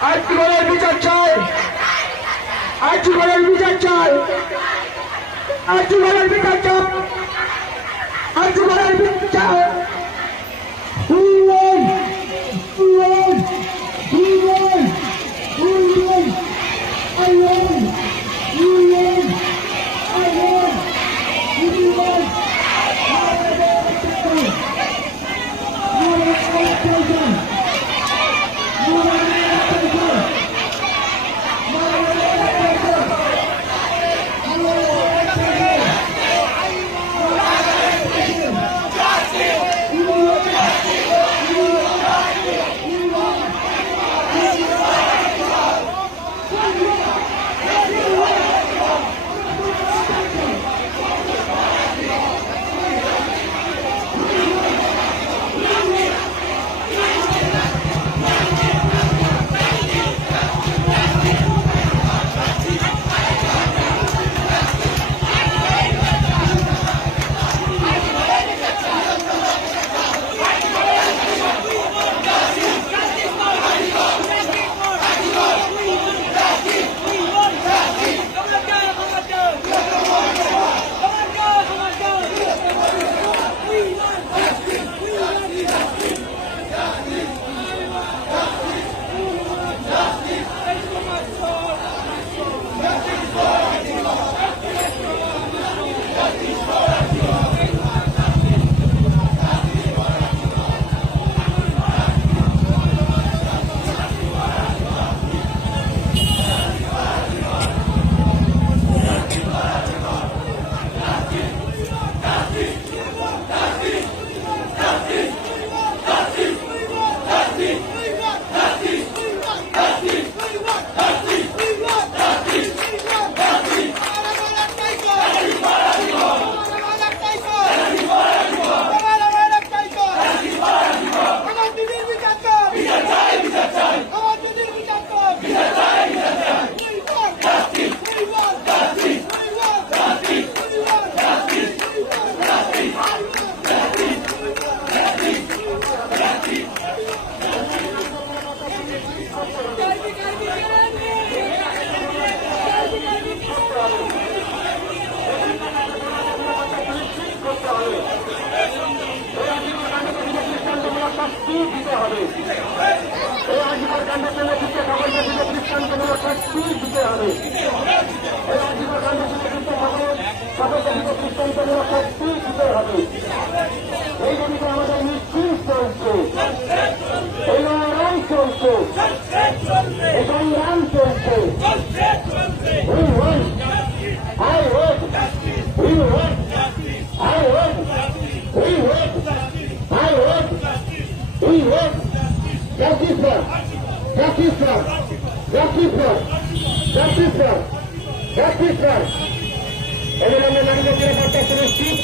আজ জীবনের বিচার চাই, আজ জীবনের বিচার চাই, আজ জীবনের বিচার চাই, আজ জীবনের বিচার চাই। দিতে হবে এই আজীবন কাণ্ডের জন্য দিতে সকলকে দিতে দৃষ্টান্তমূলক শাস্তি দিতে হবে এই আজীবন কাণ্ডের জন্য দিতে সকলকে দিতে দৃষ্টান্তমূলক শাস্তি দিতে হবে এই জমিতে আমাদের মিছিল চলছে এই লড়াই চলছে এই সংগ্রাম চলছে I want we want I want we want I want we want justice for justice for justice for justice for justice for এগুলো আমরা নারীদের বার্তা সুনিশ্চিত